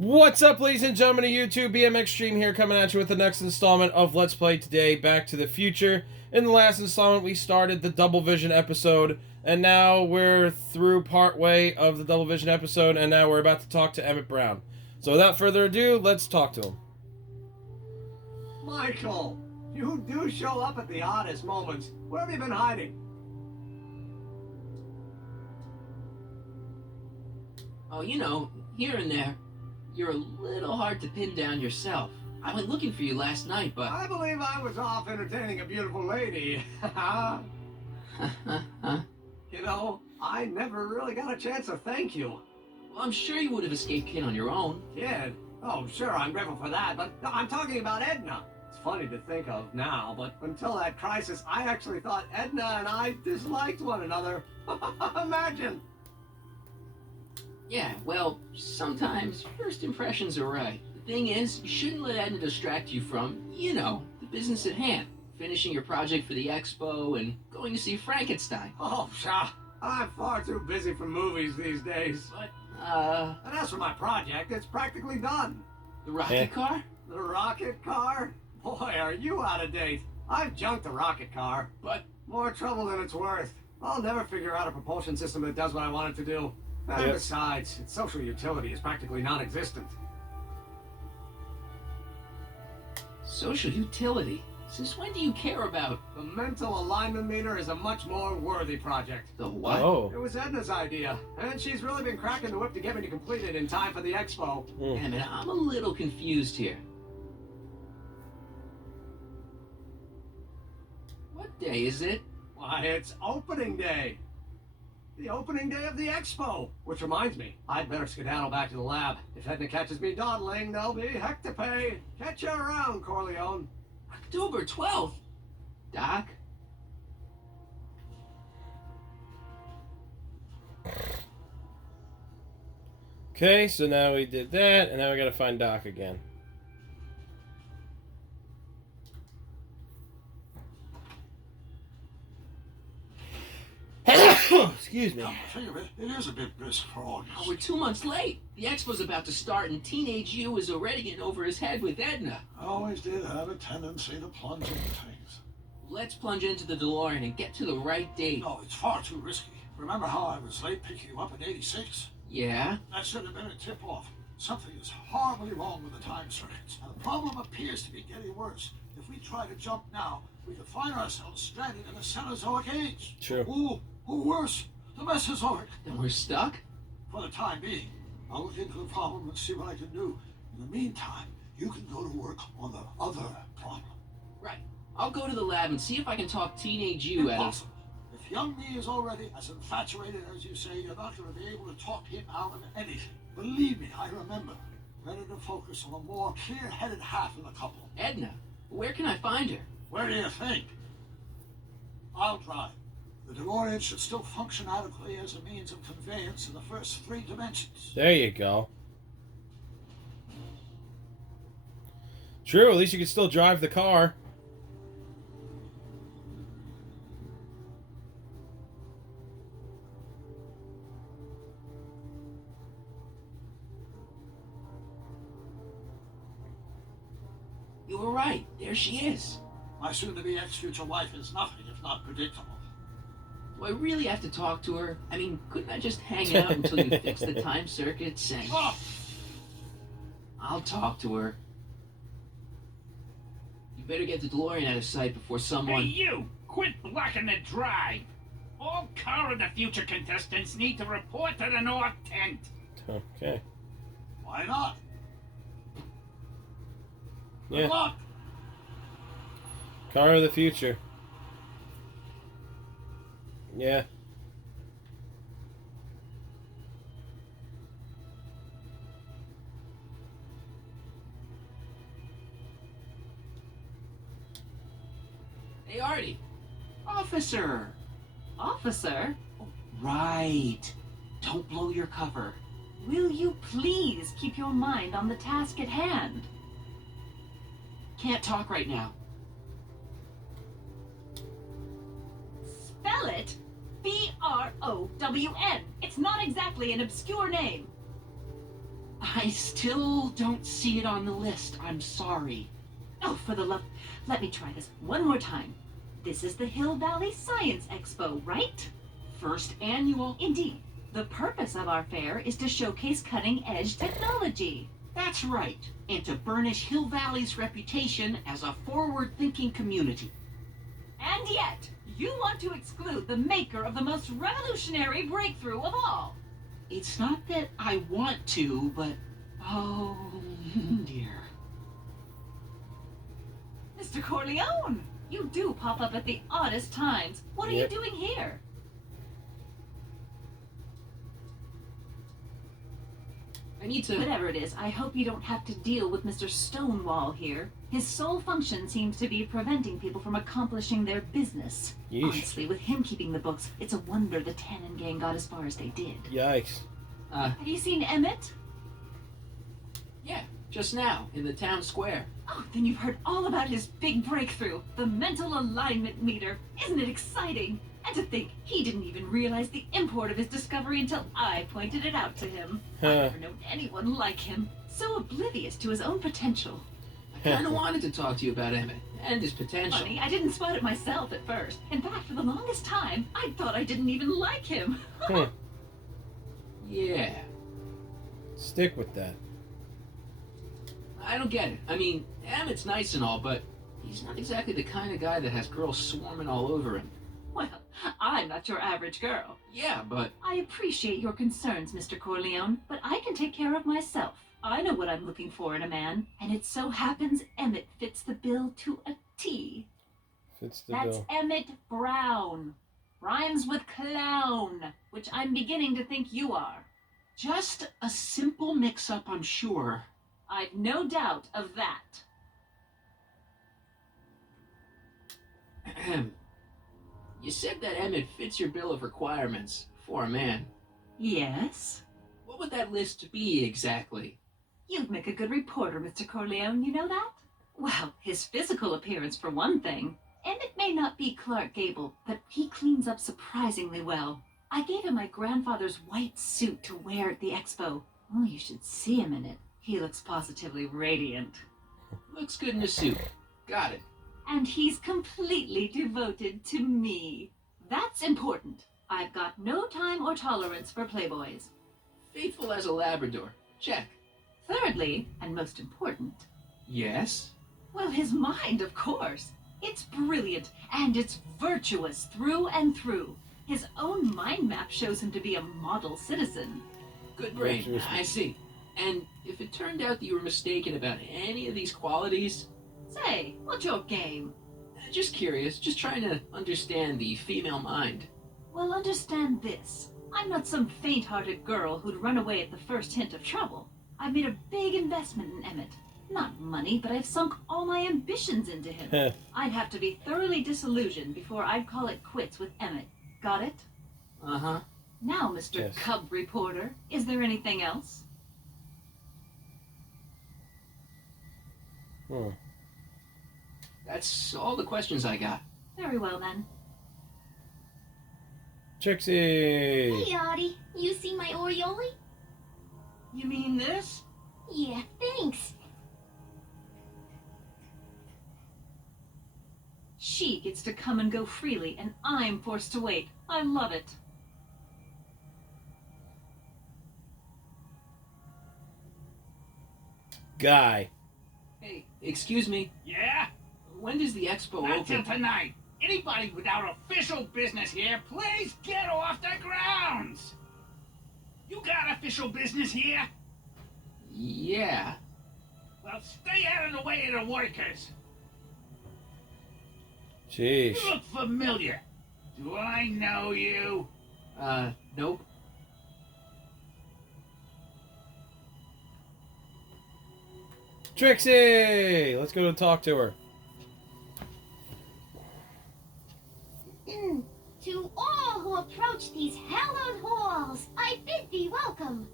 What's up, ladies and gentlemen of YouTube? BMX Stream here, coming at you with the next installment of Let's Play Today, Back to the Future. In the last installment, we started the Double Vision episode, and now we're through part way of the Double Vision episode, and now we're about to talk to Emmett Brown. So without further ado, let's talk to him. Michael, you do show up at the oddest moments. Where have you been hiding? Oh, you know, here and there. You're a little hard to pin down yourself. I went looking for you last night, but... I believe I was off entertaining a beautiful lady. You know, I never really got a chance to thank you. Well, I'm sure you would have escaped Kid on your own. Kid? Oh, sure, I'm grateful for that, but no, I'm talking about Edna. It's funny to think of now, but until that crisis, I actually thought Edna and I disliked one another. Imagine! Yeah, well, sometimes first impressions are right. The thing is, you shouldn't let Edna distract you from, you know, the business at hand. Finishing your project for the expo and going to see Frankenstein. Oh, pshaw. I'm far too busy for movies these days. But, And as for my project, it's practically done. the rocket car? The rocket car? Boy, are you out of date. I've junked the rocket car, but more trouble than it's worth. I'll never figure out a propulsion system that does what I want it to do. And Yep. besides, its social utility is practically non-existent. Social utility? Since when do you care about The mental alignment meter is a much more worthy project. the what? Oh. It was Edna's idea, and she's really been cracking the whip to get me to complete it in time for the expo. Damn it, I'm a little confused here. What day is it? Why, it's opening day. The opening day of the expo. Which reminds me, I'd better skedaddle back to the lab. If Edna catches me dawdling, there'll be heck to pay. Catch you around, Corleone. October 12th? Doc? Okay, so now we did that, and now we gotta find Doc again. Excuse me. Come to think of it, it is a bit brisk for August. Oh, we're 2 months late. The expo's about to start, and Teenage You is already getting over his head with Edna. I always did have a tendency to plunge into things. Let's plunge into the DeLorean and get to the right date. No, it's far too risky. Remember how I was late picking you up in '86? Yeah? That should have been a tip-off. Something is horribly wrong with the time circuits. And the problem appears to be getting worse. If we try to jump now, we could find ourselves stranded in the Cenozoic age. True. Or worse, the Mesozoic. Then we're stuck? For the time being, I'll look into the problem and see what I can do. In the meantime, you can go to work on the other problem. Right. I'll go to the lab and see if I can talk Teenage You out of... Impossible. If young me is already as infatuated as you say, you're not going to be able to talk him out of anything. Believe me, I remember. Better to focus on a more clear-headed half of the couple. Edna, where can I find her? Where do you think? I'll drive. The DeLorean should still function adequately as a means of conveyance in the first 3 dimensions. There you go. True, at least you can still drive the car. You were right. There she is. My soon-to-be ex-future wife is nothing if not predictable. Do I really have to talk to her? I mean, couldn't I just hang out until you fix the time circuits and... Oh! I'll talk to her. You better get the DeLorean out of sight before someone... Hey, you! Quit blocking the drive! All Car of the Future contestants need to report to the North Tent. Okay. Why not? Good Yeah. luck! Car of the future. Yeah. Hey, Artie. Officer! Officer, Right. Don't blow your cover. will you please keep your mind on the task at hand? Can't talk right now. Spell it Brown. It's not exactly an obscure name. I still don't see it on the list. I'm sorry. Oh, for the love... Let me try this one more time. This is the Hill Valley Science Expo, right? First annual. Indeed. The purpose of our fair is to showcase cutting-edge technology. That's right. And to burnish Hill Valley's reputation as a forward-thinking community. And yet, you want to exclude the maker of the most revolutionary breakthrough of all. It's not that I want to, but... oh, dear. Mr. Corleone, you do pop up at the oddest times. What are Yep. you doing here? I need to... Whatever it is, I hope you don't have to deal with Mr. Stonewall here. His sole function seems to be preventing people from accomplishing their business. Yeesh. Honestly, with him keeping the books, it's a wonder the Tannen gang got as far as they did. Yikes. Have you seen Emmett? Yeah, just now, in the town square. Oh, then you've heard all about his big breakthrough, the mental alignment meter. Isn't it exciting? And to think, he didn't even realize the import of his discovery until I pointed it out to him. I've never known anyone like him. So oblivious to his own potential. I kind of wanted to talk to you about Emmett and his potential. Funny, I didn't spot it myself at first. In fact, for the longest time, I thought I didn't even like him. Yeah. Stick with that. I don't get it. I mean, Emmett's nice and all, but he's not exactly the kind of guy that has girls swarming all over him. Well, I'm not your average girl. Yeah, but... I appreciate your concerns, Mr. Corleone, but I can take care of myself. I know what I'm looking for in a man, and it so happens Emmett fits the bill to a T. Fits the That's bill. Emmett Brown. Rhymes with clown, which I'm beginning to think you are. just a simple mix-up, I'm sure. I've no doubt of that. Ahem. You said that Emmett fits your bill of requirements for a man. Yes? What would that list be exactly? You'd make a good reporter, Mr. Corleone, you know that? Well, his physical appearance for one thing. Emmett may not be Clark Gable, but he cleans up surprisingly well. I gave him my grandfather's white suit to wear at the expo. Oh, you should see him in it. He looks positively radiant. Looks good in a suit. Got it. And he's completely devoted to me. That's important. I've got no time or tolerance for playboys. Faithful as a Labrador. Check. Thirdly, and most important, Yes? well, his mind, of course. It's brilliant, and it's virtuous through and through. His own mind map shows him to be a model citizen. Good brain. Virtuous. I see. And if it turned out that you were mistaken about any of these qualities, Say, what's your game? just curious, just trying to understand the female mind. Well, understand this. I'm not some faint-hearted girl who'd run away at the first hint of trouble. I've made a big investment in Emmett. Not money, but I've sunk all my ambitions into him. I'd have to be thoroughly disillusioned before I'd call it quits with Emmett. Got it? Uh-huh. Now, Mr. Yes. Cub Reporter, is there anything else? Hmm. That's all the questions I got. Very well, then. Trixie! Hey, Audie, you see my Oriole? You mean this? Yeah, thanks. She gets to come and go freely, and I'm forced to wait. I love it. Guy. Hey, excuse me. Yeah? When does the expo Not till open? tonight. Anybody without official business here, please get off the grounds! You got official business here? Yeah. Well, stay out of the way of the workers. Jeez. You look familiar. Do I know you? Nope. Trixie! Let's go talk to her. To all who approach these hallowed halls, I bid thee welcome.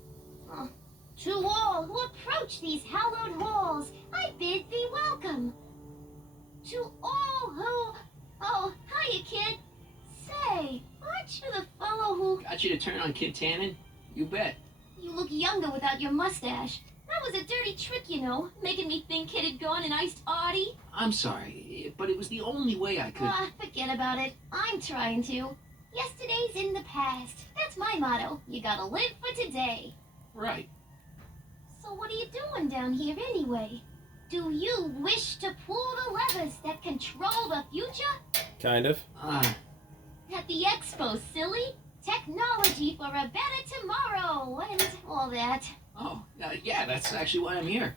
To all who approach these hallowed halls, I bid thee welcome. To all who... Oh, hiya, kid. Say, aren't you the fellow who... Got you to turn on Kid Tannen? You bet. You look younger without your mustache. That was a dirty trick, you know, making me think Kid had gone and iced Artie. I'm sorry, but it was the only way I could. Ah, forget about it. I'm trying to. Yesterday's in the past. That's my motto. You gotta live for today. Right. So what are you doing down here anyway? Do you wish to pull the levers that control the future? Kind of. At the expo, silly. Technology for a better tomorrow and all that. Yeah, that's actually why I'm here.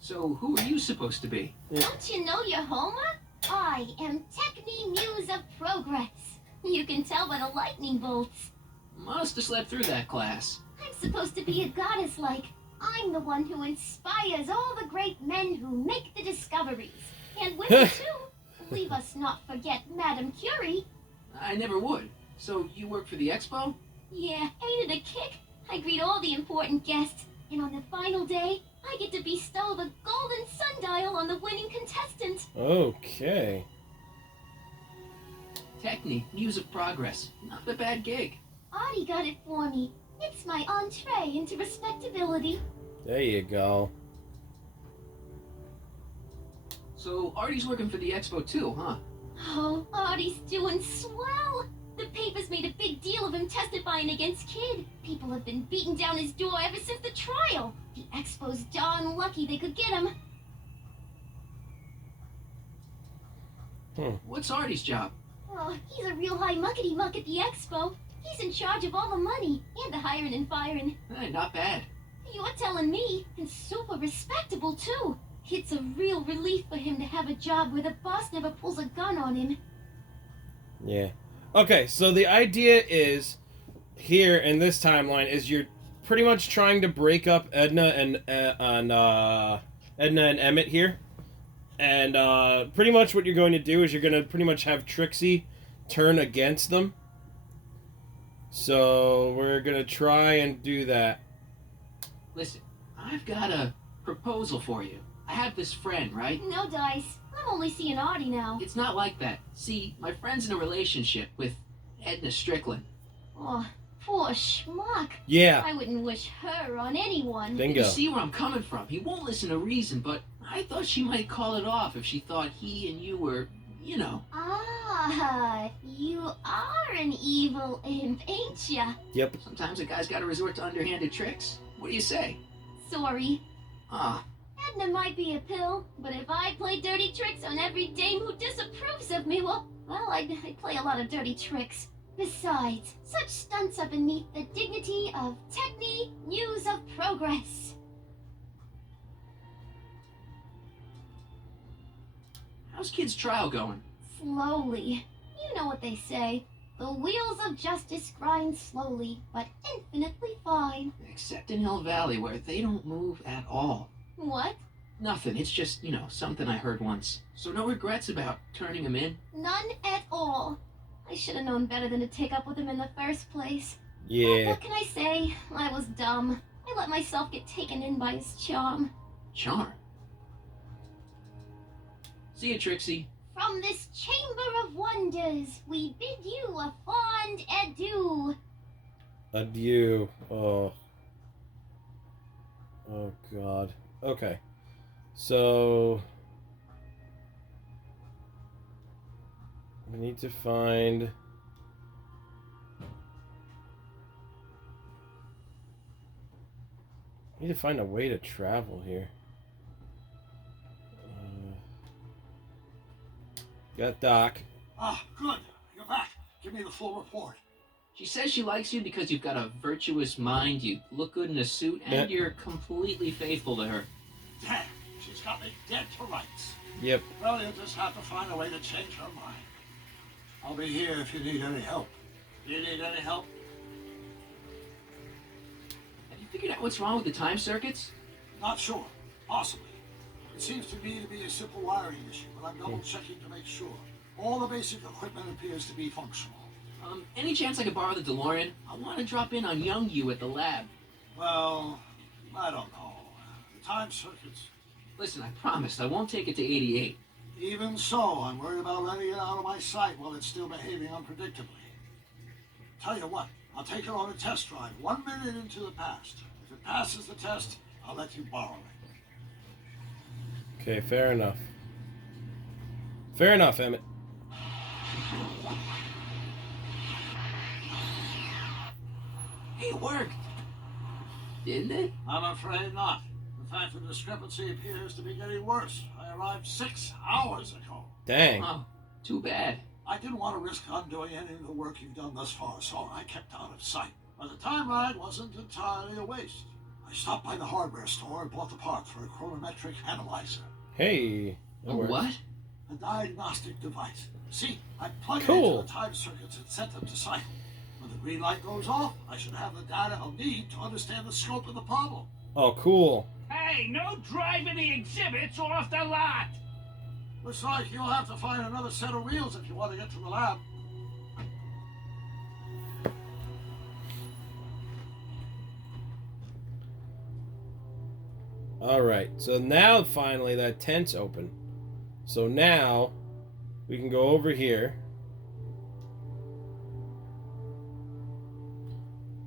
So, who are you supposed to be? Don't you know your Homer? I am Techni Muse of Progress. You can tell by the lightning bolts. Must have slept through that class. I'm supposed to be a goddess like. I'm the one who inspires all the great men who make the discoveries. And women too. Leave us not forget Madame Curie. I never would. So, you work for the expo? Yeah, ain't it a kick? I greet all the important guests, and on the final day, I get to bestow the golden sundial on the winning contestant. Okay. Techni, Muse of Progress. Not a bad gig. Artie got it for me. It's my entree into respectability. There you go. So, Artie's working for the expo too, huh? Oh, Artie's doing swell. The papers made a big deal of him testifying against Kid. People have been beating down his door ever since the trial. The expo's darn lucky they could get him. What's Artie's job? Oh, he's a real high muckety-muck at the expo. He's in charge of all the money and the hiring and firing. Not bad. You're telling me, and super respectable too. It's a real relief for him to have a job where the boss never pulls a gun on him. Yeah. Okay, so the idea is, here in this timeline, is you're pretty much trying to break up Edna and Emmett here. And pretty much what you're going to do is you're going to pretty much have Trixie turn against them. So we're going to try and do that. Listen, I've got a proposal for you. I have this friend, right? No dice. I'm only seeing Artie now. It's not like that. See, my friend's in a relationship with Edna Strickland. Oh, poor schmuck. Yeah. I wouldn't wish her on anyone. Bingo. You see where I'm coming from. He won't listen to reason, but I thought she might call it off if she thought he and you were, you know. Ah, you are an evil imp, ain't ya? Yep. Sometimes a guy's got to resort to underhanded tricks. What do you say? Sorry. Ah, Edna might be a pill, but if I play dirty tricks on every dame who disapproves of me, well, I'd play a lot of dirty tricks. Besides, such stunts are beneath the dignity of Techni Muse of Progress. how's Kid's trial going? Slowly. You know what they say. The wheels of justice grind slowly, but infinitely fine. Except in Hill Valley, where they don't move at all. What? Nothing. It's just, something I heard once. So no regrets about turning him in? None at all. I should have known better than to take up with him in the first place. Yeah. What can I say? I was dumb. I let myself get taken in by his charm. Charm. See you, Trixie. From this chamber of wonders, we bid you a fond adieu. Adieu. Oh. Oh, God. Okay. So... we need to find... I need to find a way to travel here. Got Doc. Ah, good. You're back. Give me the full report. She says she likes you because you've got a virtuous mind, you look good in a suit, and Yeah. you're completely faithful to her. Damn, she's got me dead to rights. Yep. Well, you'll just have to find a way to change her mind. I'll be here if you need any help. Do you need any help? Have you figured out what's wrong with the time circuits? Not sure. Possibly. It seems to me to be a simple wiring issue, but I'm double checking to make sure. All the basic equipment appears to be functional. Any chance I could borrow the DeLorean? I want to drop in on young you at the lab. Well, I don't know. The time circuits. Listen, I promised I won't take it to 88. Even so, I'm worried about letting it out of my sight while it's still behaving unpredictably. Tell you what, I'll take it on a test drive 1 minute into the past. If it passes the test, I'll let you borrow it. Okay, fair enough. Fair enough, Emmett. It worked. Didn't it? I'm afraid not. In fact, the discrepancy appears to be getting worse. I arrived 6 hours ago. Dang. Oh, too bad. I didn't want to risk undoing any of the work you've done thus far, so I kept out of sight. But the time ride wasn't entirely a waste. I stopped by the hardware store and bought the part for a chronometric analyzer. Hey. that A works. what? A diagnostic device. See, I plug it Cool. into the time circuits and set them to cycle. When the green light goes off, I should have the data I'll need to understand the scope of the problem. Oh, cool. Hey, no driving the exhibits off the lot! Looks like you'll have to find another set of wheels if you want to get to the lab. Alright, so now finally that tent's open. So now we can go over here.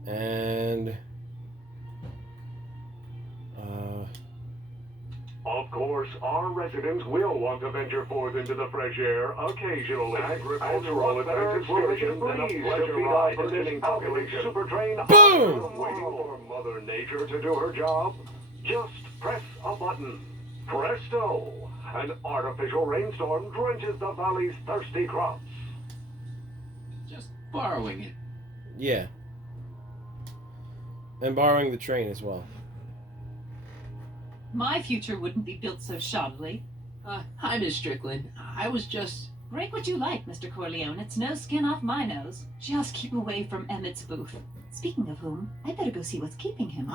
And Of course, our residents will want to venture forth into the fresh air occasionally. Agricultural excursions and a pleasure ride visiting population. Super train. Boom! Waiting for Mother Nature to do her job. Just press a button. Presto! An artificial rainstorm drenches the valley's thirsty crops. Just borrowing it. yeah. And borrowing the train as well. My future wouldn't be built so shoddily. Hi, Miss Strickland. I was just... Break what you like, Mr. Corleone. It's no skin off my nose. Just keep away from Emmett's booth. Speaking of whom, I better go see what's keeping him.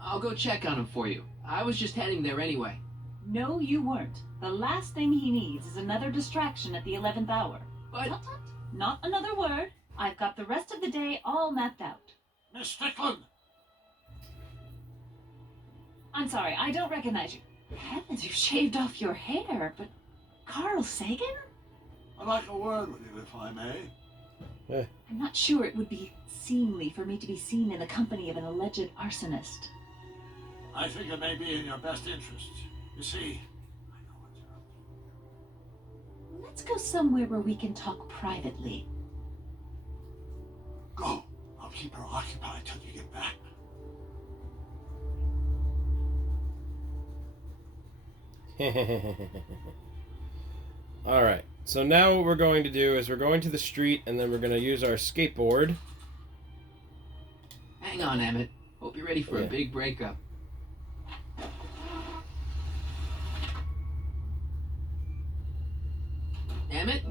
I'll go check on him for you. I was just heading there anyway. No, you weren't. The last thing he needs is another distraction at the 11th hour. But... Tut, tut. Not another word. I've got the rest of the day all mapped out. Miss Strickland! I'm sorry, I don't recognize you. Heavens, you shaved off your hair, but Carl Sagan? I'd like a word with you, if I may. I'm not sure it would be seemly for me to be seen in the company of an alleged arsonist. I think it may be in your best interest. You see, I know what you're up to. Let's go somewhere where we can talk privately. Go. I'll keep her occupied till you get back. Alright, so now what we're going to do is we're going to the street and then we're going to use our skateboard. Hang on, Emmett. Hope you're ready for Yeah. a big breakup. Emmett?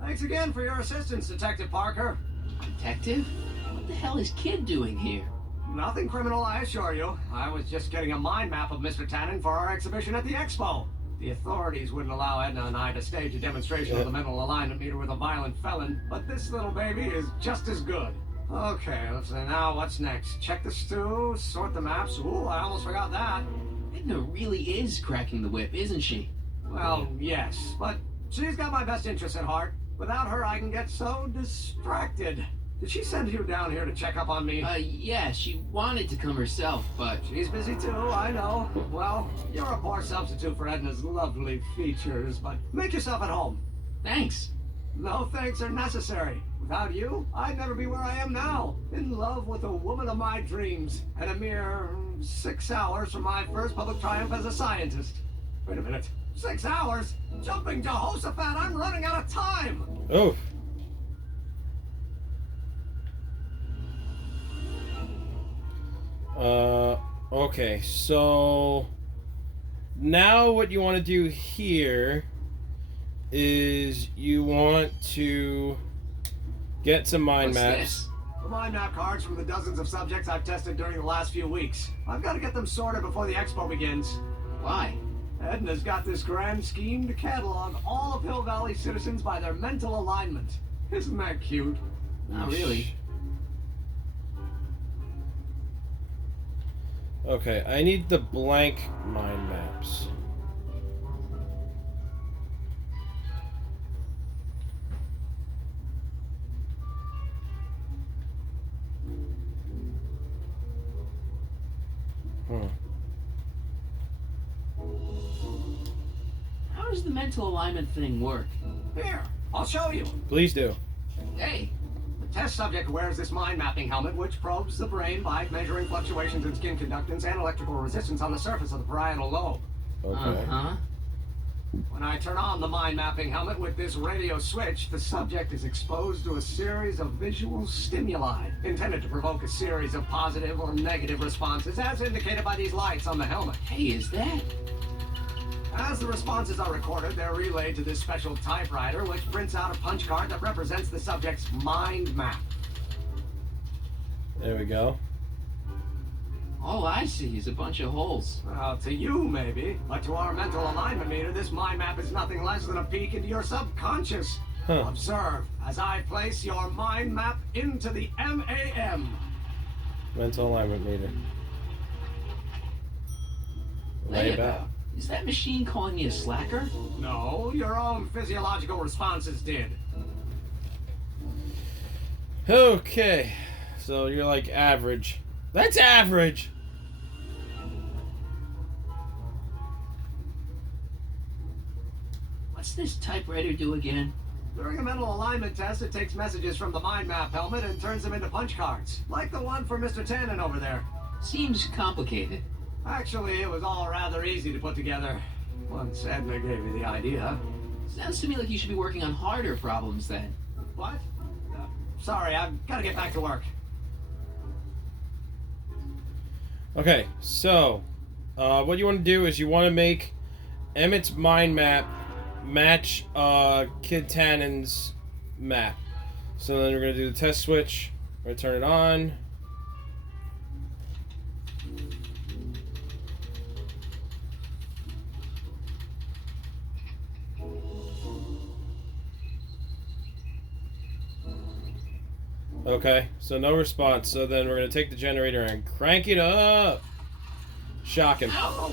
Thanks again for your assistance, Detective Parker. Detective? What the hell is Kid doing here? Nothing criminal, I assure you. I was just getting a mind map of Mr. Tannen for our exhibition at the Expo. The authorities wouldn't allow Edna and I to stage a demonstration of the mental alignment meter with a violent felon, but this little baby is just as good. Okay, let's see now what's next. Check the stew, sort the maps. Ooh, I almost forgot that. Edna really is cracking the whip, isn't she? Well, yes, but she's got my best interests at heart. Without her, I can get so distracted. Did she send you down here to check up on me? Yeah, she wanted to come herself, but... She's busy too, I know. Well, you're a poor substitute for Edna's lovely features, but make yourself at home. Thanks. No thanks are necessary. Without you, I'd never be where I am now. In love with the woman of my dreams. And a mere 6 hours from my first public triumph as a scientist. Wait a minute. 6 hours? Jumping Jehoshaphat, I'm running out of time! Oh. Okay, so now what you want to do here is you want to get some mind What's maps. this? The mind map cards from the dozens of subjects I've tested during the last few weeks. I've got to get them sorted before the expo begins. Why? Edna's got this grand scheme to catalog all of Hill Valley citizens by their mental alignment. Isn't that cute? Not really. Okay, I need the blank mind maps. How does the mental alignment thing work? Here, I'll show you. Please do. Hey, The test subject wears this mind mapping helmet, which probes the brain by measuring fluctuations in skin conductance and electrical resistance on the surface of the parietal lobe. Okay. uh-huh. When I turn on the mind mapping helmet with this radio switch, the subject is exposed to a series of visual stimuli intended to provoke a series of positive or negative responses, as indicated by these lights on the helmet. Hey, is that? As the responses are recorded, they're relayed to this special typewriter, which prints out a punch card that represents the subject's mind map. There we go. All I see is a bunch of holes. Well, to you, maybe, but to our mental alignment meter, this mind map is nothing less than a peek into your subconscious. Huh. Observe as I place your mind map into the MAM. Mental alignment meter. Lay about. Is that machine calling me a slacker? No, your own physiological responses did. Okay. So you're like average. That's average! What's this typewriter do again? During a mental alignment test, it takes messages from the mind map helmet and turns them into punch cards, like the one for Mr. Tannen over there. Seems complicated. Actually, it was all rather easy to put together, once Edna gave me the idea. Sounds to me like you should be working on harder problems then. What? Sorry, I've got to get back to work. Okay, so what you want to do is you want to make Emmett's mind map match Kid Tannen's map. So then we're going to do the test switch. We're going to turn it on. Okay, so no response. So then we're going to take the generator and crank it up. Shock him. Ow!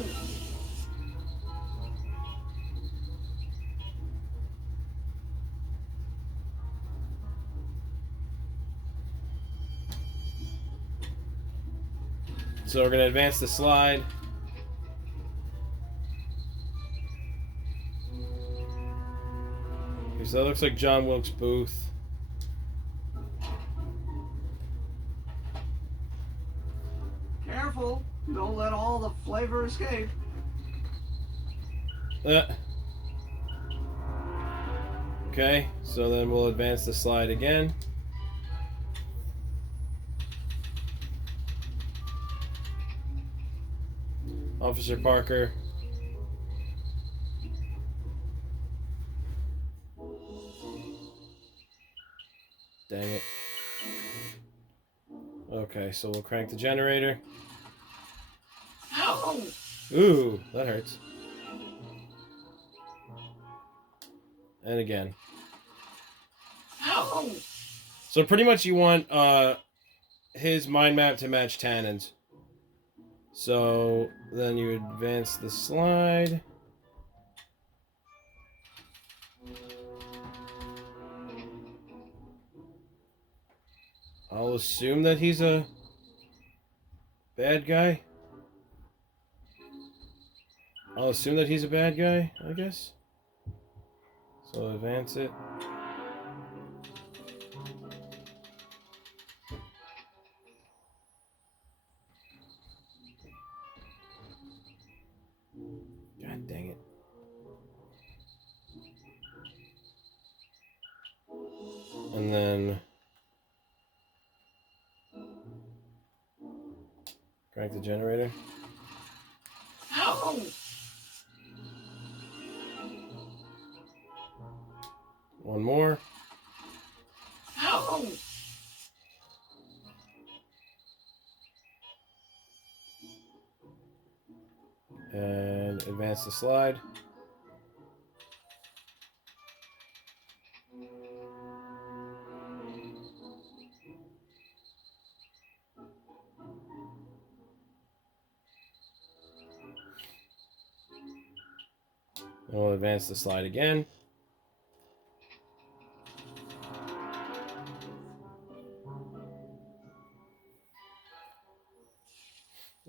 So we're going to advance the slide. Okay, so that looks like John Wilkes Booth. Careful, don't let all the flavor escape. Okay, so then we'll advance the slide again. Officer Parker. Dang it. Okay, so we'll crank the generator. Ow! Ooh, that hurts. And again. Ow! So pretty much you want his mind map to match Tannen's. So then you advance the slide. I'll assume that he's a bad guy. I'll assume that he's a bad guy, I guess. So advance it. God dang it. And then crank the generator. Ow! One more. Ow! And advance the slide. And we'll advance the slide again.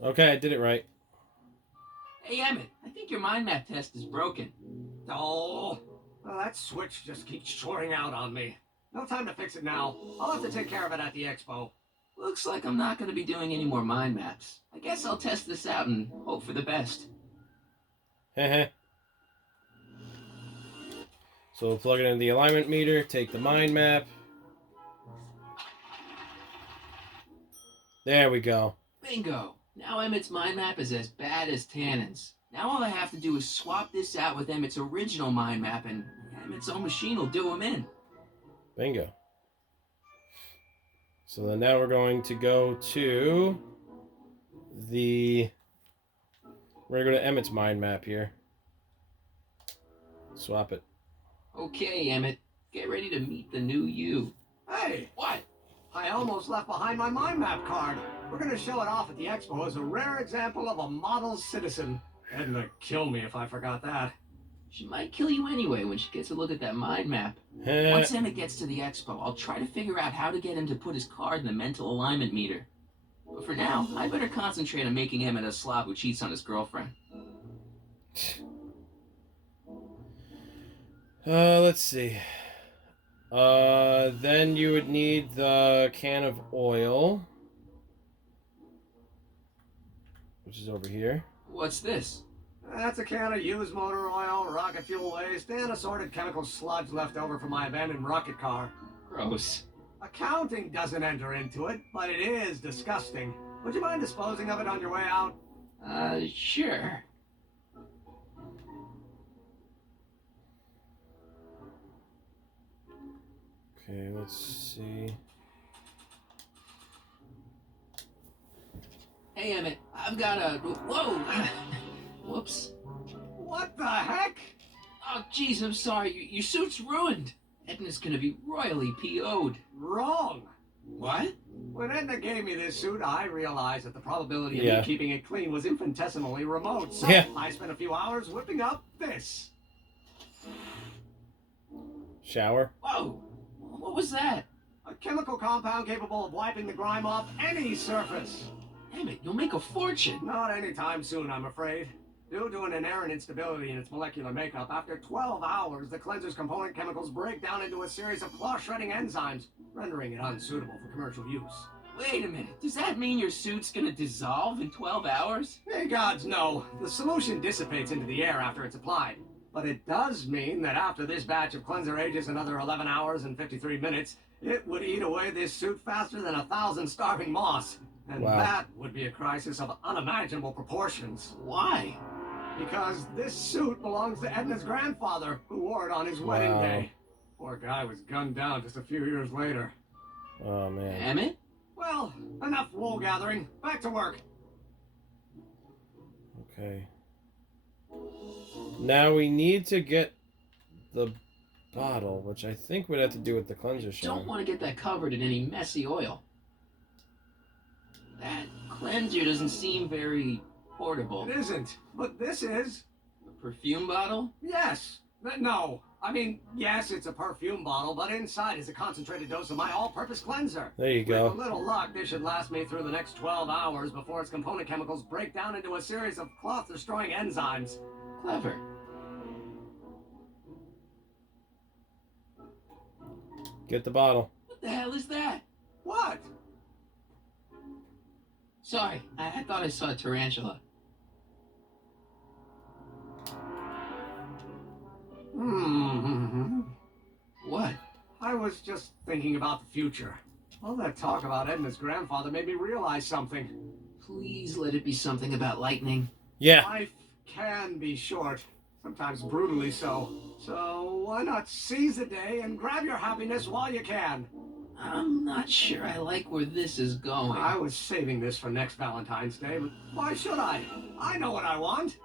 Okay, I did it right. Hey, Emmett, I think your mind map test is broken. Oh, well, that switch just keeps shoring out on me. No time to fix it now. I'll have to take care of it at the expo. Looks like I'm not going to be doing any more mind maps. I guess I'll test this out and hope for the best. Heh. So we'll plug it into the alignment meter, take the mind map. There we go. Bingo! Now Emmett's mind map is as bad as Tannen's. Now all I have to do is swap this out with Emmett's original mind map and Emmett's own machine will do him in. Bingo. So then now we're going to go to the... We're going to go to Emmett's mind map here. Swap it. Okay, Emmett. Get ready to meet the new you. Hey, What? I almost left behind my mind map card. We're going to show it off at the expo as a rare example of a model citizen. Edna kill me if I forgot that. She might kill you anyway when she gets a look at that mind map. Heh. Once Emmett gets to the expo, I'll try to figure out how to get him to put his card in the mental alignment meter. But for now, I better concentrate on making Emmett a slob who cheats on his girlfriend. Let's see. Then you would need the can of oil, which is over here. What's this? That's a can of used motor oil, rocket fuel waste, and assorted chemical sludge left over from my abandoned rocket car. Gross. Accounting doesn't enter into it, but it is disgusting. Would you mind disposing of it on your way out? Sure. Okay, let's see. Hey, Emmett, I've got a... Whoa! Whoops. What the heck? Oh, jeez, I'm sorry. Your suit's ruined. Edna's gonna be royally PO'd. Wrong. What? When Edna gave me this suit, I realized that the probability of Yeah. me keeping it clean was infinitesimally remote. So Yeah. I spent a few hours whipping up this. Shower. Whoa! What was that? A chemical compound capable of wiping the grime off any surface. Emmett, you'll make a fortune. Not anytime soon, I'm afraid. Due to an inherent instability in its molecular makeup, after 12 hours, the cleanser's component chemicals break down into a series of cloth-shredding enzymes, rendering it unsuitable for commercial use. Wait a minute. Does that mean your suit's gonna dissolve in 12 hours? Hey, gods, no. The solution dissipates into the air after it's applied. But it does mean that after this batch of cleanser ages another 11 hours and 53 minutes, it would eat away this suit faster than 1,000 starving moths. And Wow. that would be a crisis of unimaginable proportions. Why? Because this suit belongs to Edna's grandfather, who wore it on his wedding Wow. day. Poor guy was gunned down just a few years later. Oh, man. Emmett? Well, enough wool gathering. Back to work. Okay. Now we need to get the bottle, which I think we'd have to do with the cleanser shower. Don't want to get that covered in any messy oil. That cleanser doesn't seem very portable. It isn't, but this is. A perfume bottle? Yes. No. I mean, yes, it's a perfume bottle, but inside is a concentrated dose of my all-purpose cleanser. There you With go. a little luck, this should last me through the next 12 hours before its component chemicals break down into a series of cloth-destroying enzymes. Clever. Get the bottle. What the hell is that? What? Sorry, I thought I saw a tarantula. What? I was just thinking about the future. All that talk about Edna's grandfather made me realize something. Please let it be something about lightning. Yeah. Life can be short, sometimes brutally so. So why not seize the day and grab your happiness while you can? I'm not sure I like where this is going. I was saving this for next Valentine's Day, but why should I? I know what I want.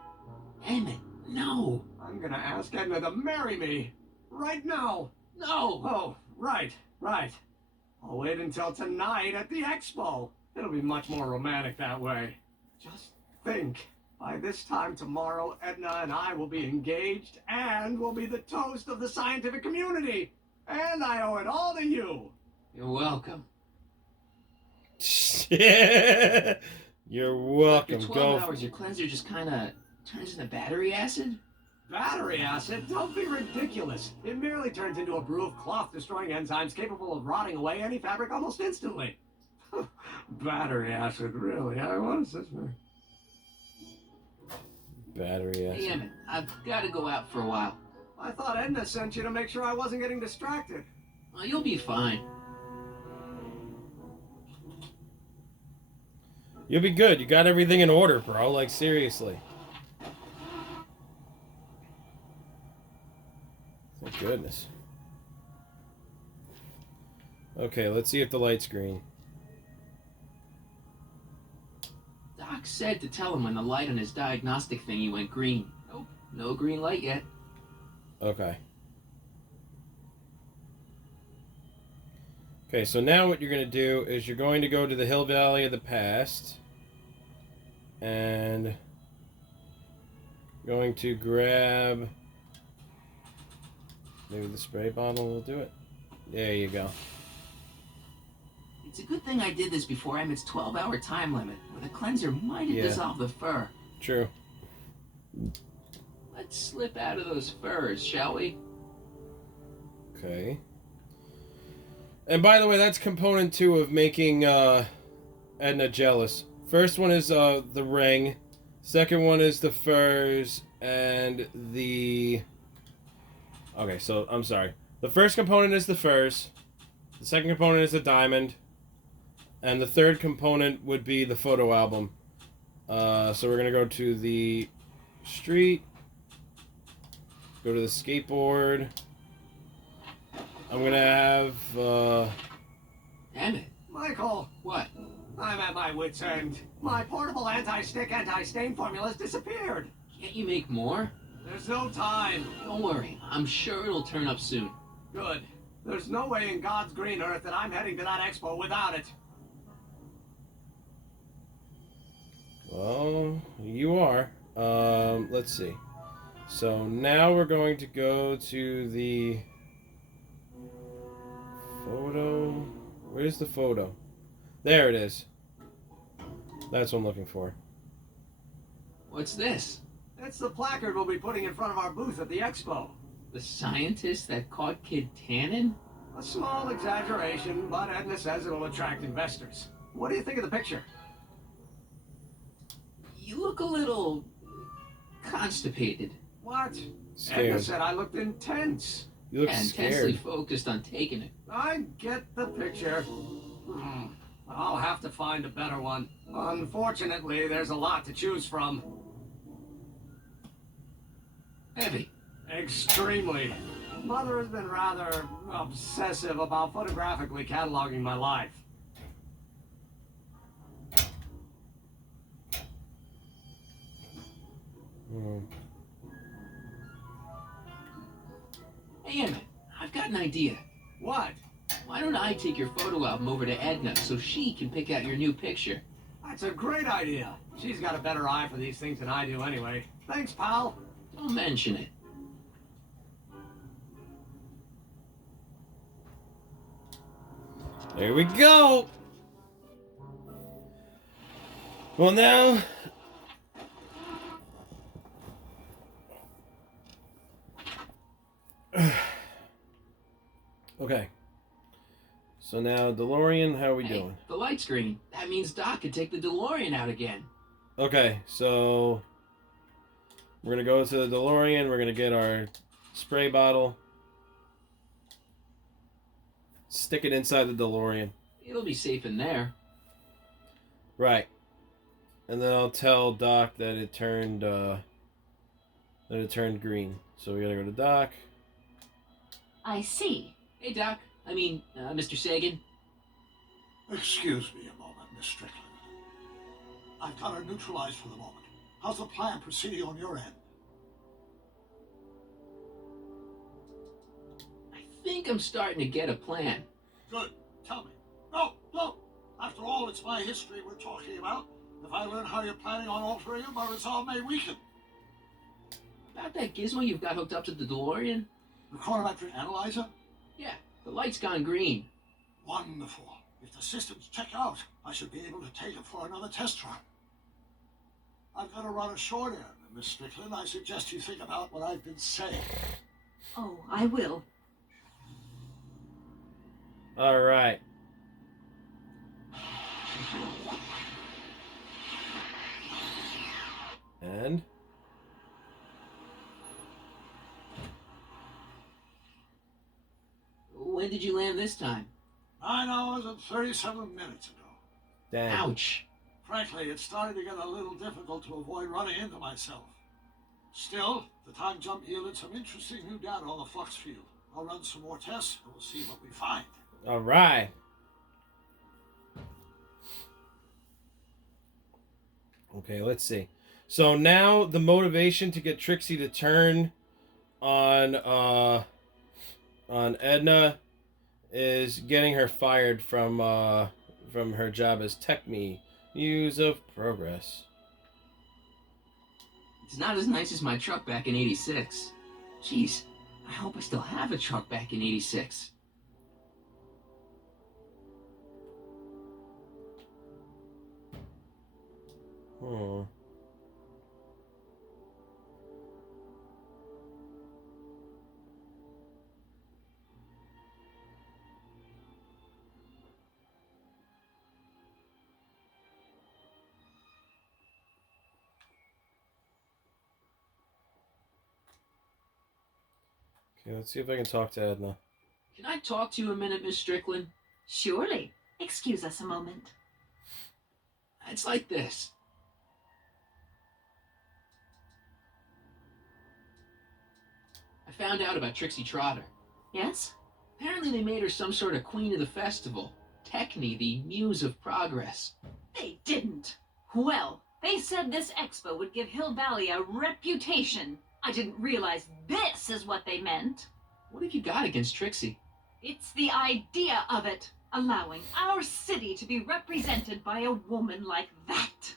Emmett, no. I'm gonna ask Edna to marry me. Right now. No. Oh, right. I'll wait until tonight at the expo. It'll be much more romantic that way. Just think. By this time tomorrow, Edna and I will be engaged and will be the toast of the scientific community. And I owe it all to you. You're welcome. You're After welcome. 12 hours, your cleanser just kind of turns into battery acid? Battery acid? Don't be ridiculous. It merely turns into a brew of cloth-destroying enzymes capable of rotting away any fabric almost instantly. Battery acid, really? What is this, man? Battery acid. Hey, Emmett, I've got to go out for a while. I thought Edna sent you to make sure I wasn't getting distracted. Well, you'll be fine. You'll be good. You got everything in order, bro. Like, seriously. Thank goodness. Okay, let's see if the light's green. Doc said to tell him when the light on his diagnostic thingy went green. Nope, no green light yet. Okay. Okay, so now what you're going to do is you're going to go to the Hill Valley of the Past. And going to grab... Maybe the spray bottle will do it. There you go. It's a good thing I did this before Emmett's 12-hour time limit, where the cleanser might have Yeah. dissolved the fur. True. Let's slip out of those furs, shall we? Okay. And by the way, that's component 2 of making Edna jealous. First one is the ring. Second one is the furs and the... Okay, so I'm sorry. The first component is the furs. The second component is the diamond. And the third component would be the photo album. So we're going to go to the street. Go to the skateboard. I'm going to have... Emmett, Michael, what? I'm at my wit's end. My portable anti-stick, anti-stain formula's disappeared. Can't you make more? There's no time. Don't worry, I'm sure it'll turn up soon. Good. There's no way in God's green earth that I'm heading to that expo without it. Well, you are. Let's see. So now we're going to go to the photo. Where's the photo? There it is. That's what I'm looking for. What's this? It's the placard we'll be putting in front of our booth at the expo. The scientist that caught Kid Tannen? A small exaggeration, but Edna says it'll attract investors. What do you think of the picture? You look a little... constipated. What? Edna Scared. said I looked intense. You look And intensely scared. focused on taking it. I get the picture. I'll have to find a better one. Unfortunately, there's a lot to choose from. Heavy. Extremely. Mother has been rather obsessive about photographically cataloging my life. Hey, Emmett, I've got an idea. What? Why don't I take your photo album over to Edna so she can pick out your new picture? That's a great idea. She's got a better eye for these things than I do anyway. Thanks, pal. Don't mention it. There we go. Well, now... Okay. So now, DeLorean, how are we Hey, doing? the light's green. That means Doc can take the DeLorean out again. Okay, so... We're gonna go to the DeLorean, we're gonna get our spray bottle. Stick it inside the DeLorean. It'll be safe in there. Right. And then I'll tell Doc that it turned green. So we gotta go to Doc. I see. Hey, Doc. Mr. Sagan. Excuse me a moment, Miss Strickland. I've got her neutralized for the moment. How's the plan proceeding on your end? I think I'm starting to get a plan. Good. Tell me. No, no. After all, it's my history we're talking about. If I learn how you're planning on altering it, my resolve may weaken. About that gizmo you've got hooked up to the DeLorean? The chronometric analyzer? Yeah, the light's gone green. Wonderful. If the systems check out, I should be able to take it for another test run. I've got to run ashore there, Miss Strickland. I suggest you think about what I've been saying. Oh, I will. All right. And When did you land this time? 9 hours and 37 minutes ago. dang. Ouch. Frankly, it's starting to get a little difficult to avoid running into myself. Still, the time jump yielded some interesting new data on the flux field. I'll run some more tests and we'll see what we find. All right. Okay, let's see. So now the motivation to get Trixie to turn on Edna is getting her fired from her job as TechMe, Muse of Progress. It's not as nice as my truck back in 86. Jeez, I hope I still have a truck back in 86. Hmm. Okay, let's see if I can talk to Edna. Can I talk to you a minute, Miss Strickland? Surely. Excuse us a moment. It's like this. I found out about Trixie Trotter. Yes? Apparently they made her some sort of queen of the festival. Techne, the Muse of Progress. They didn't. Well, they said this expo would give Hill Valley a reputation. I didn't realize this is what they meant. What have you got against Trixie? It's the idea of it. Allowing our city to be represented by a woman like that.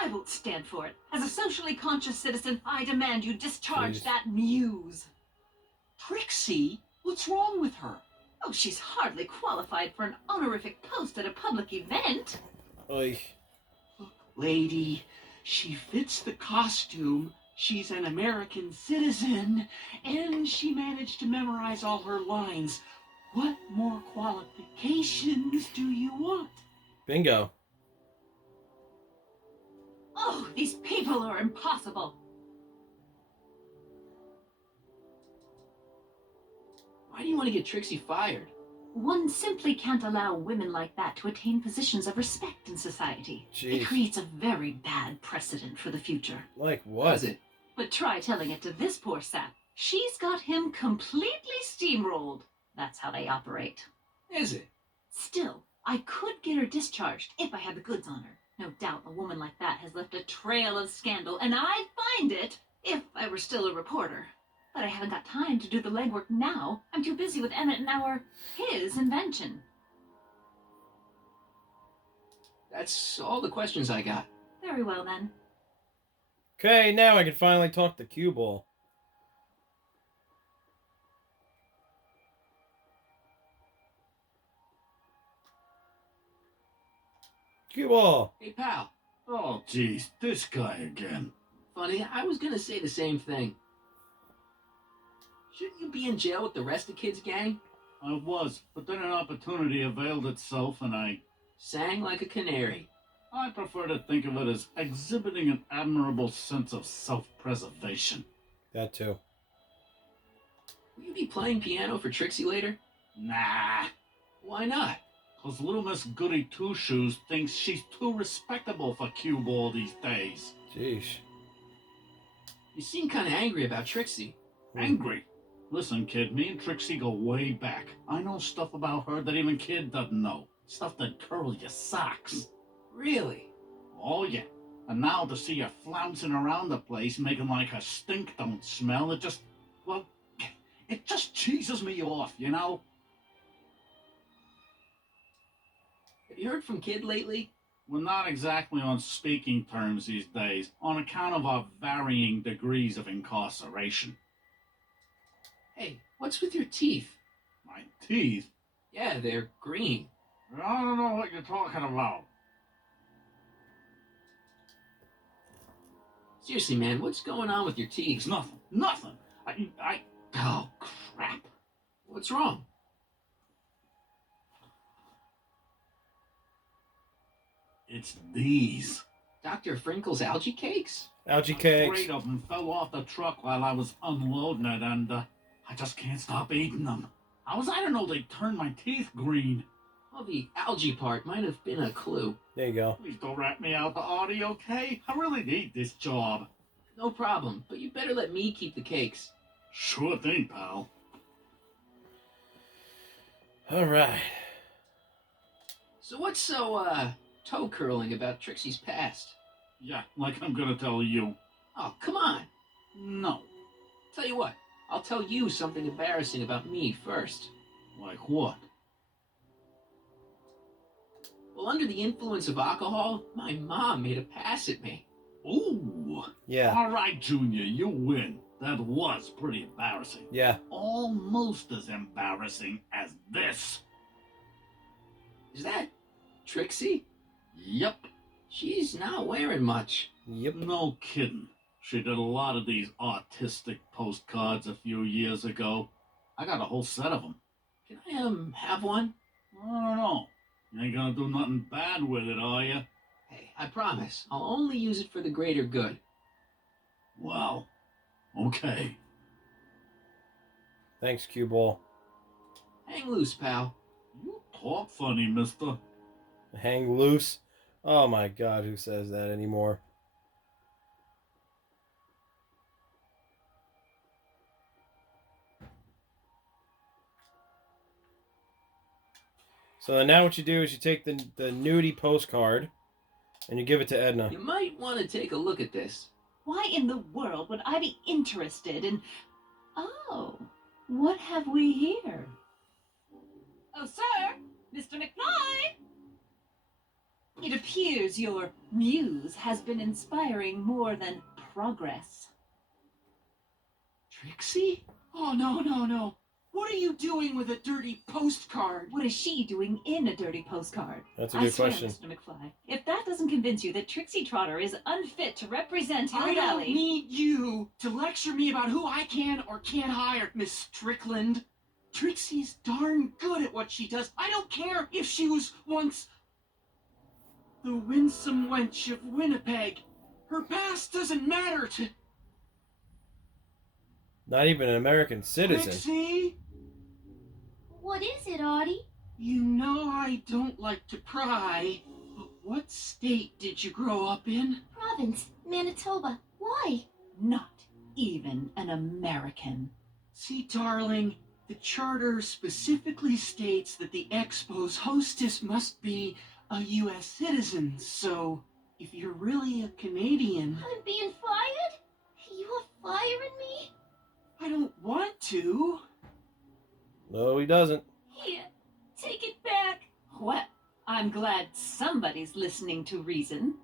I won't stand for it. As a socially conscious citizen, I demand you discharge Jeez. that muse. Trixie? What's wrong with her? Oh, she's hardly qualified for an honorific post at a public event. Oy. Look, lady, she fits the costume. She's an American citizen, and she managed to memorize all her lines. What more qualifications do you want? Bingo. Oh, these people are impossible. Why do you want to get Trixie fired? One simply can't allow women like that to attain positions of respect in society. Jeez. It creates a very bad precedent for the future. Like what? Was it? But try telling it to this poor sap. She's got him completely steamrolled. That's how they operate. Is it? Still, I could get her discharged if I had the goods on her. No doubt a woman like that has left a trail of scandal, and I'd find it if I were still a reporter. But I haven't got time to do the legwork now. I'm too busy with Emmett and his invention. That's all the questions I got. Very well then. Okay, now I can finally talk to Cue Ball. Cue Ball. Hey, pal. Oh, geez, this guy again. Funny, I was gonna say the same thing. Shouldn't you be in jail with the rest of Kid's gang? I was, but then an opportunity availed itself, and I Sang like a canary. prefer to think of it as exhibiting an admirable sense of self-preservation. That too. Will you be playing piano for Trixie later? Nah, Why not? 'cause little Miss Goody Two-Shoes thinks she's too respectable for cue ball these days. Jeez. You seem kind of angry about Trixie. Angry. Listen, kid, me and Trixie go way back. I know stuff about her that even Kid doesn't know. Stuff that curls your socks. Really? Oh, yeah. And now to see her flouncing around the place, making like her stink don't smell, it just cheeses me off, you know? Have you heard from Kid lately? We're not exactly on speaking terms these days, on account of our varying degrees of incarceration. Hey, what's with your teeth? My teeth? Yeah, they're green. I don't know what you're talking about. Seriously, man, what's going on with your It's teeth? nothing. Nothing. Oh, crap. What's wrong? It's these. Dr. Frinkle's algae cakes? Algae Three cakes. of them fell off the truck while I was unloading it, and I just can't stop eating them. I didn't know they'd turn my teeth green. Well, the algae part might have been a clue. There you go. Please don't rat me out the audio, okay? I really need this job. No problem, but you better let me keep the cakes. Sure thing, pal. All right. So what's so, toe curling about Trixie's past? Yeah, like I'm gonna tell you. Oh, come on. No. Tell you what, I'll tell you something embarrassing about me first. Like what? Well, under the influence of alcohol, my mom made a pass at me. Ooh. Yeah. All right, Junior, you win. That was pretty embarrassing. Yeah. Almost as embarrassing as this. Is that Trixie? Yep. She's not wearing much. Yep. No kidding. She did a lot of these artistic postcards a few years ago. I got a whole set of them. Can I, have one? I don't know. You ain't gonna do nothing bad with it, are you? Hey, I promise. I'll only use it for the greater good. Well, okay. Thanks, Cue Ball. Hang loose, pal. You talk funny, mister. Hang loose. Oh my God, who says that anymore? So now what you do is you take the nudie postcard and you give it to Edna. You might want to take a look at this. Why in the world would I be interested in... Oh, what have we here? Oh, sir! Mr. McFly! It appears your muse has been inspiring more than progress. Trixie? Oh, no, no, no. What are you doing with a dirty postcard? What is she doing in a dirty postcard? That's a I good swear, question. Mr. McFly, if that doesn't convince you that Trixie Trotter is unfit to represent Hill I don't Valley... need you to lecture me about who I can or can't hire, Miss Strickland. Trixie's darn good at what she does. I don't care if she was once the winsome wench of Winnipeg. Her past doesn't matter to Not even an American citizen. Trixie. What is it, Artie? You know I don't like to pry, but what state did you grow up in? Province, Manitoba. Why? Not even an American. See, darling, the charter specifically states that the Expo's hostess must be a U.S. citizen, so if you're really a Canadian... I'm being fired? You're firing me? I don't want to. No, he doesn't. Here, take it back. Well, I'm glad somebody's listening to reason.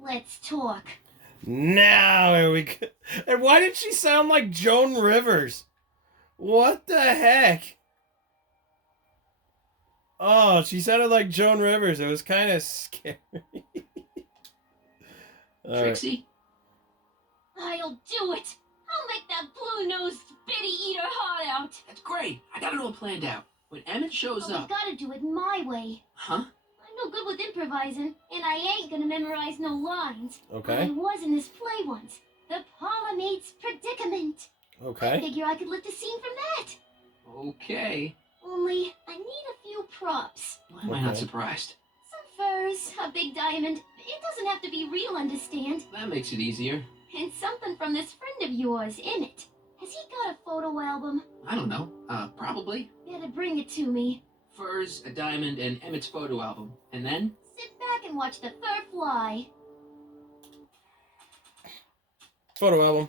Let's talk. Now here we go. And why did she sound like Joan Rivers? What the heck? Oh, she sounded like Joan Rivers. It was kind of scary. All right. Trixie? I'll do it. I'll make that blue-nosed spitty eater heart out. That's great. I got it all planned out. When Emmett shows But we up... gotta do it my way. Huh? I'm no good with improvising, and I ain't gonna memorize no lines. I Okay. was in this play once. The Parliamate's Predicament. I Okay. figure I could lift a scene from that. Okay. Only, I need a few props. Why am I not Okay. surprised? Some furs, a big diamond. It doesn't have to be real, understand? That makes it easier. And something from this friend of yours in it. Has he got a photo album? I don't know. Probably. Better bring it to me. Furs, a diamond, and Emmett's photo album. And then? Sit back and watch the fur fly. Photo album.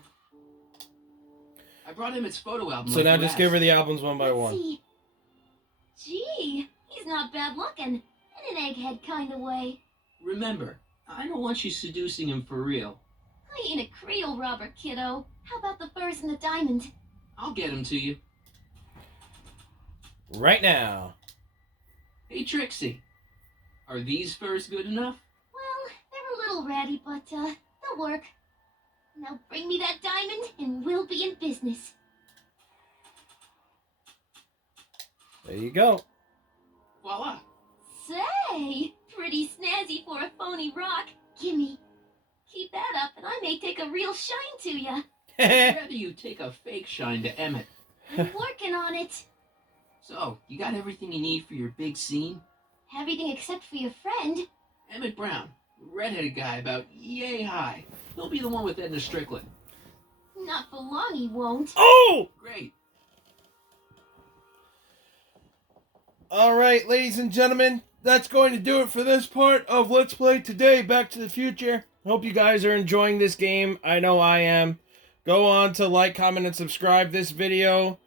I brought Emmett's photo album. So like now you just give her asked. the albums one by Let's one. see. Gee, he's not bad looking. In an egghead kind of way. Remember, I don't want you seducing him for real. I ain't a Creole robber, kiddo. How about the furs and the diamond? I'll get him to you. Right now. Hey, Trixie. Are these furs good enough? Well, they're a little ratty, but they'll work. Now bring me that diamond and we'll be in business. There you go. Voila. Say, pretty snazzy for a phony rock. Gimme. Keep that up and I may take a real shine to ya. I'd rather you take a fake shine to Emmett. I'm working on it. So, you got everything you need for your big scene? Everything except for your friend. Emmett Brown, redheaded guy about yay high. He'll be the one with Edna Strickland. Not for long he won't. Oh! Great. Alright, ladies and gentlemen, that's going to do it for this part of Let's Play Today Back to the Future. Hope you guys are enjoying this game. I know I am. Go on to like, comment, and subscribe this video.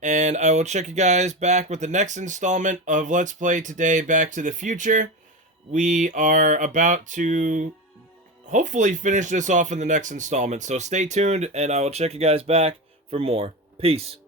And I will check you guys back with the next installment of Let's Play Today Back to the Future. We are about to hopefully finish this off in the next installment. So stay tuned, and I will check you guys back for more. Peace.